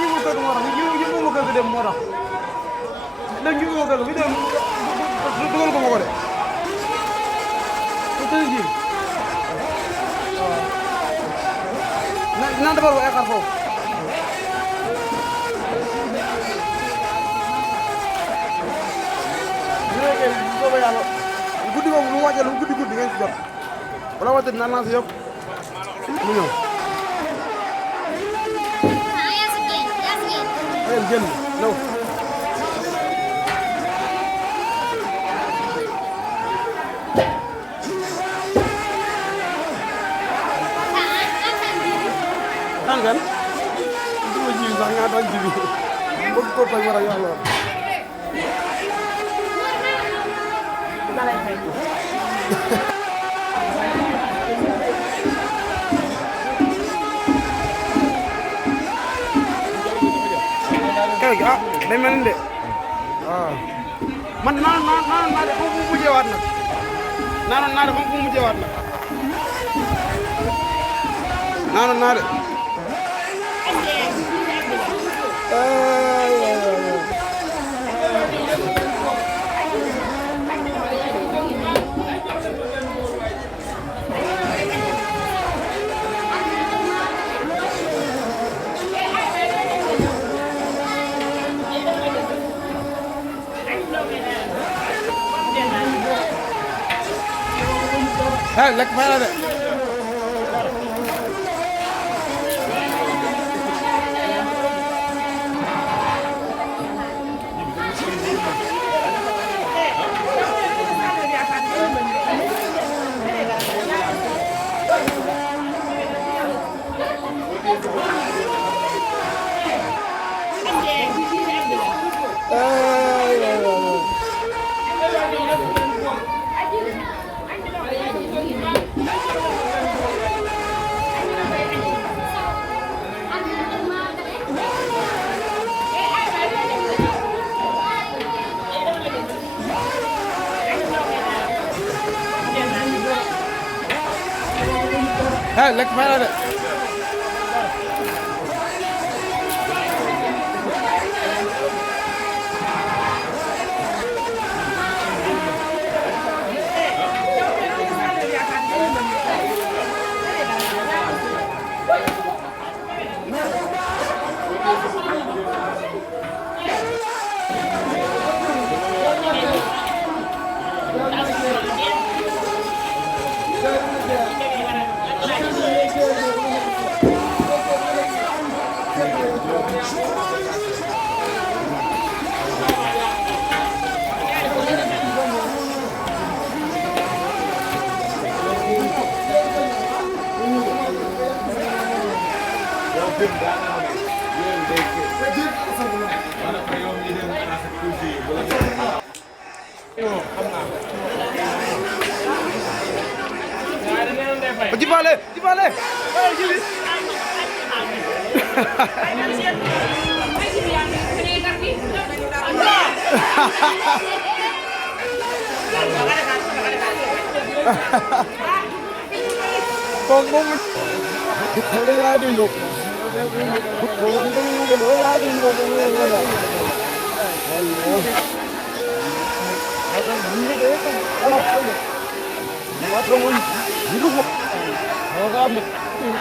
ñu mu kër moo tax ñu mu kër gi dem moo tax léegi ñu mu kër gi dem dugal ko ma ko de ko tëj ji waaw na defar ko ay xar foofu soobee yàlla guddi moom lu mu wàccee lu mu guddi ngeen si jot wala wàccee dinaa lancé yëpp mu ñëw. ayel génn ñëw. tàngal du ma ji sax nga doon ji bi bëgg ko toj war a yor lool. kay gi ah day mel ni de waaw man naa de xam fu mu mujjeewaat nag naa de xam fu mu mujjeewaat nag naa de hey lekk fay la de hey lekk fay la de Jibale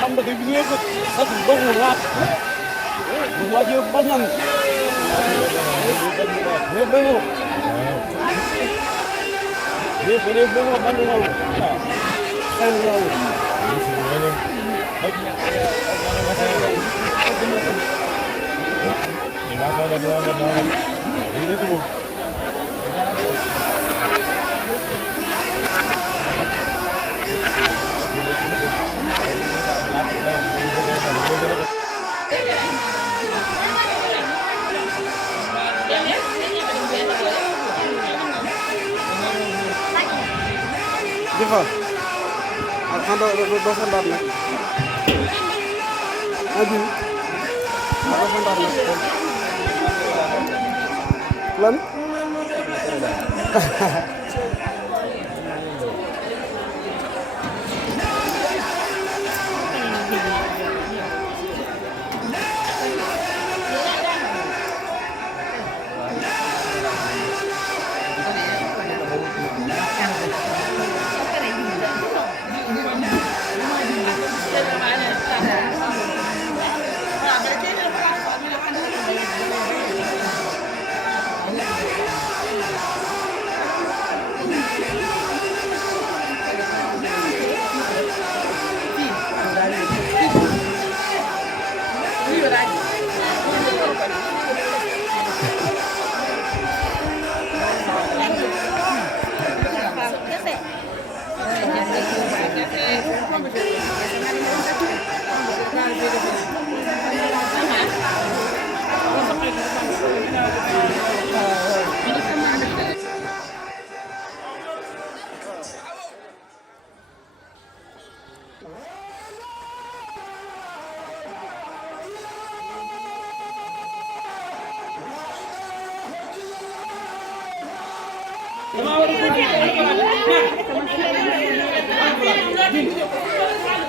không được cái bia cơ, nó cũng đông một loạt, một loạt chưa bắt nhầm, hết đâu, hết cái đêm đâu bắt đâu, ăn đâu, Jefal, ada dosen darna. Aju, dosen darna. Lan?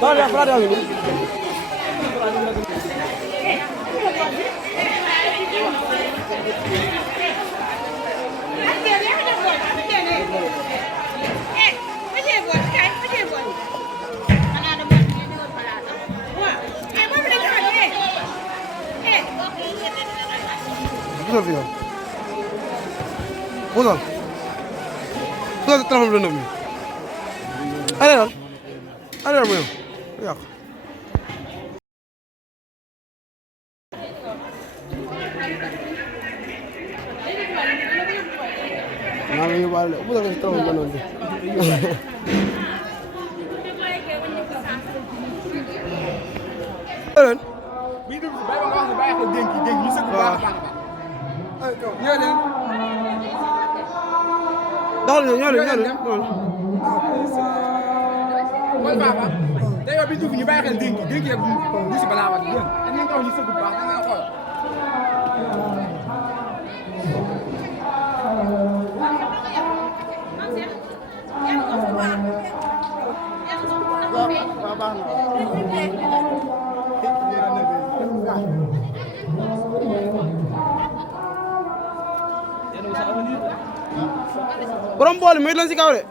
Vale, Frade a ngi nii. Gisal fi yow. Puusal. Puusal si téléphone bi lëndëm bi. Allez allez mu yow yàq. maa ngi yóbbaale puusal ko si téléphone bi lëndëm bi. mooy baax ah te yow bi ñu ñu bàyyi xel dénk rek du si balaa wax dégg nga dañu ko wax ñu sëgg bu baax da nga xool. borom bool mi lan si kaw de.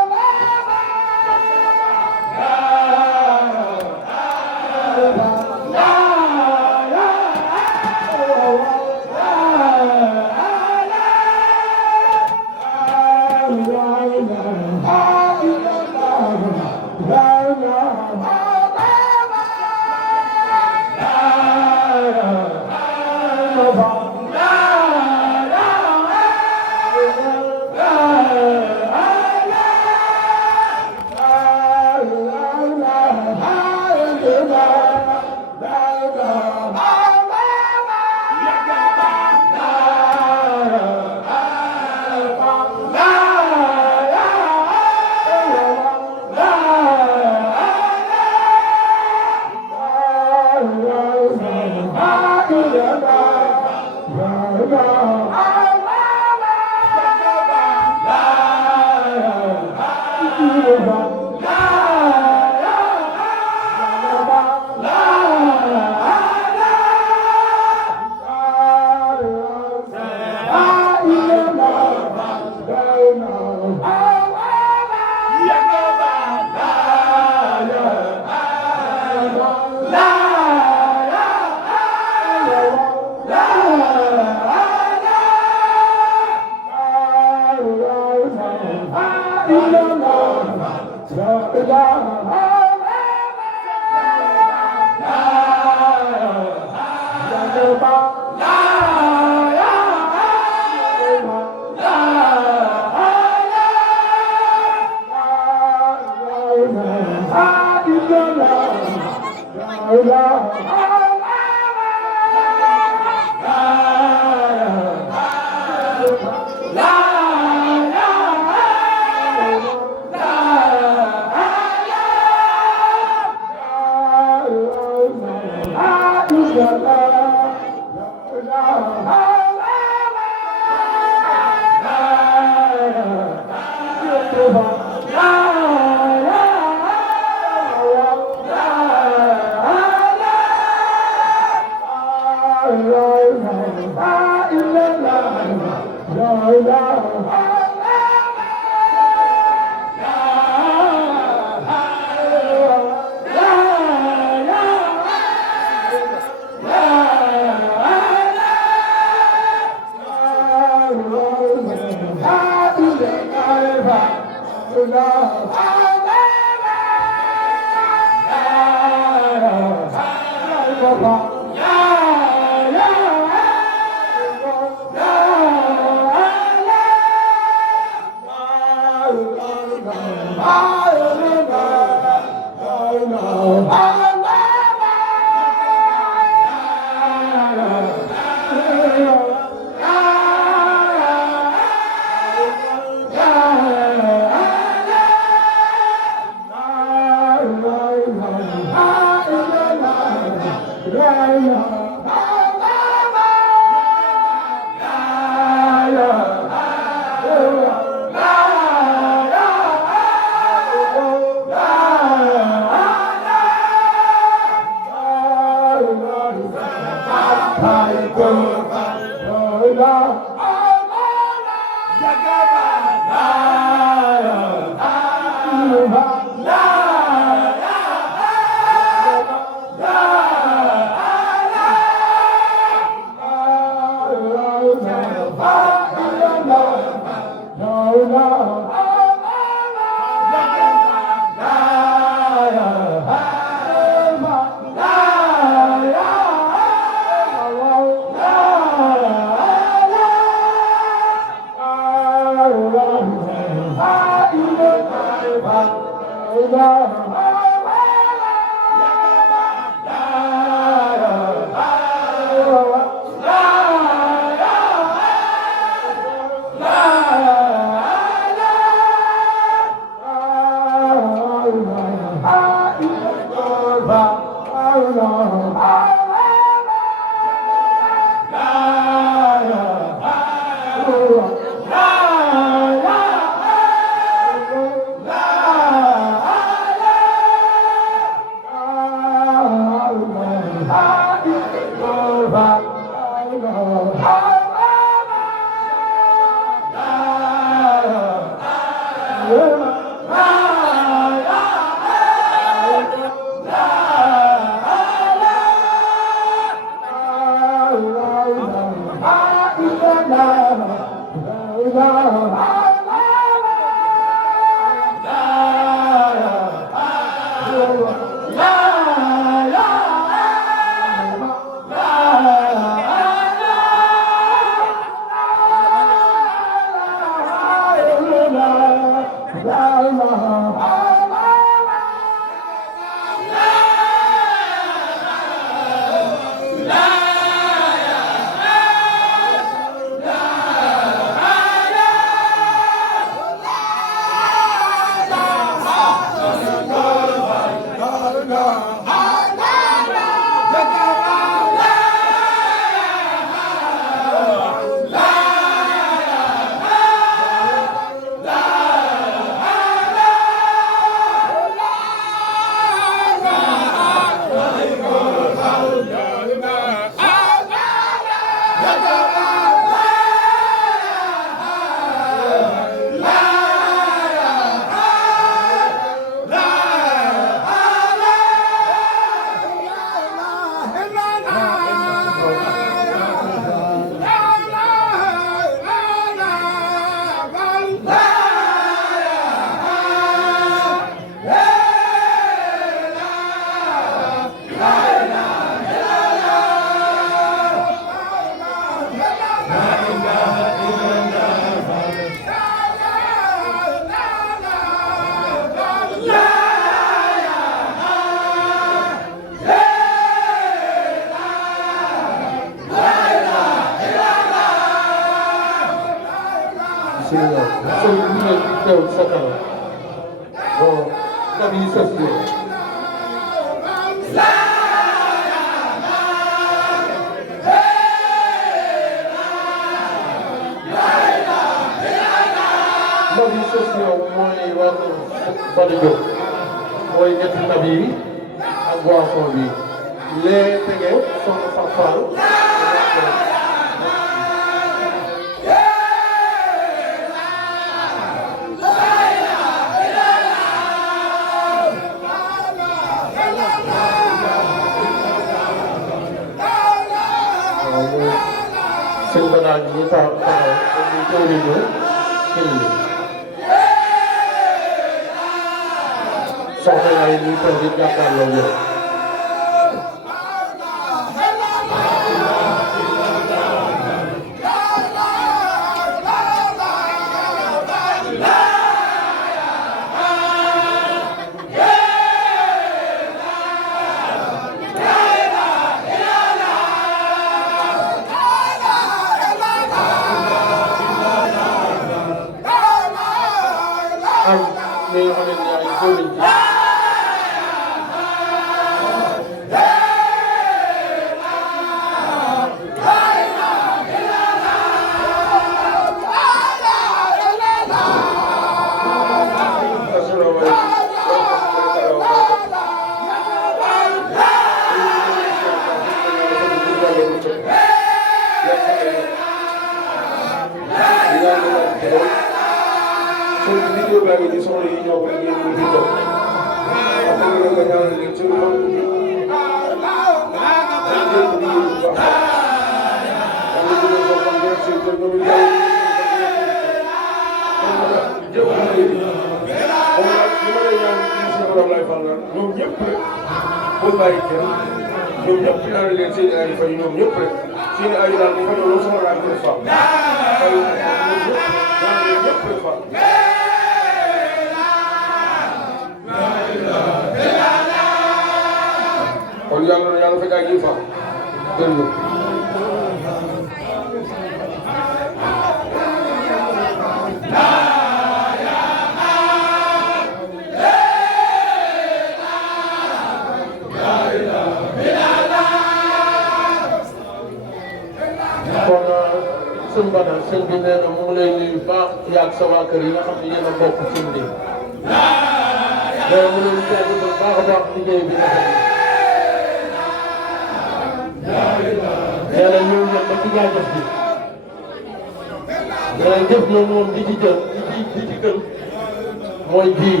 mooy bii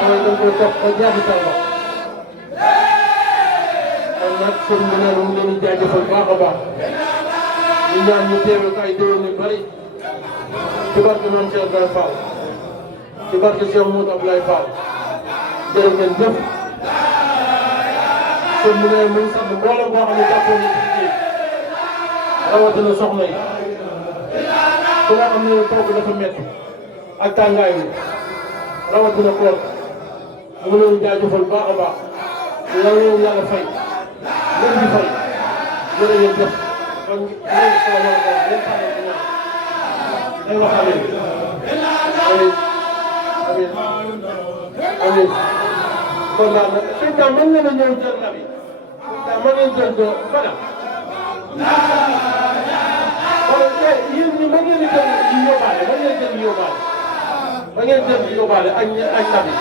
mooy da nga koy topp ba jaabi tàngoor kon nag sëñ bi nee na mu leen di jaajëfal baax a baax ñu ñaan ñu teewe ko ay déwén yu bari ci barke Maam Cheikh Ibrahima Fall ci barke Cheikh Moussa Abdoulaye Fall jërë ngeen jëf sëñ bi nee na mu ngi sant mboolem boo xam ne jàppoon na ci liggéey rawatina soxna yi ku nga xam ne toog dafa métti ak tàngaay bi rawatina koor mu ngi leen jaajëfal baax a baax yàlla leen yàlla fay leen di fay jërë ngeen jëf kon léegi salaamaaleykum leen tànnal di ñaan day wax amiin amiin amiin amiin kon daal nag sëñ Ba mën ngeen a ñëw jël na bi mën ngeen jël ko Fada wala yéen ñi mën ngeen a jël yi yóbbaale mën ngeen jël yi yóbbaale mën ngeen jël yi yóbbaale ak nabi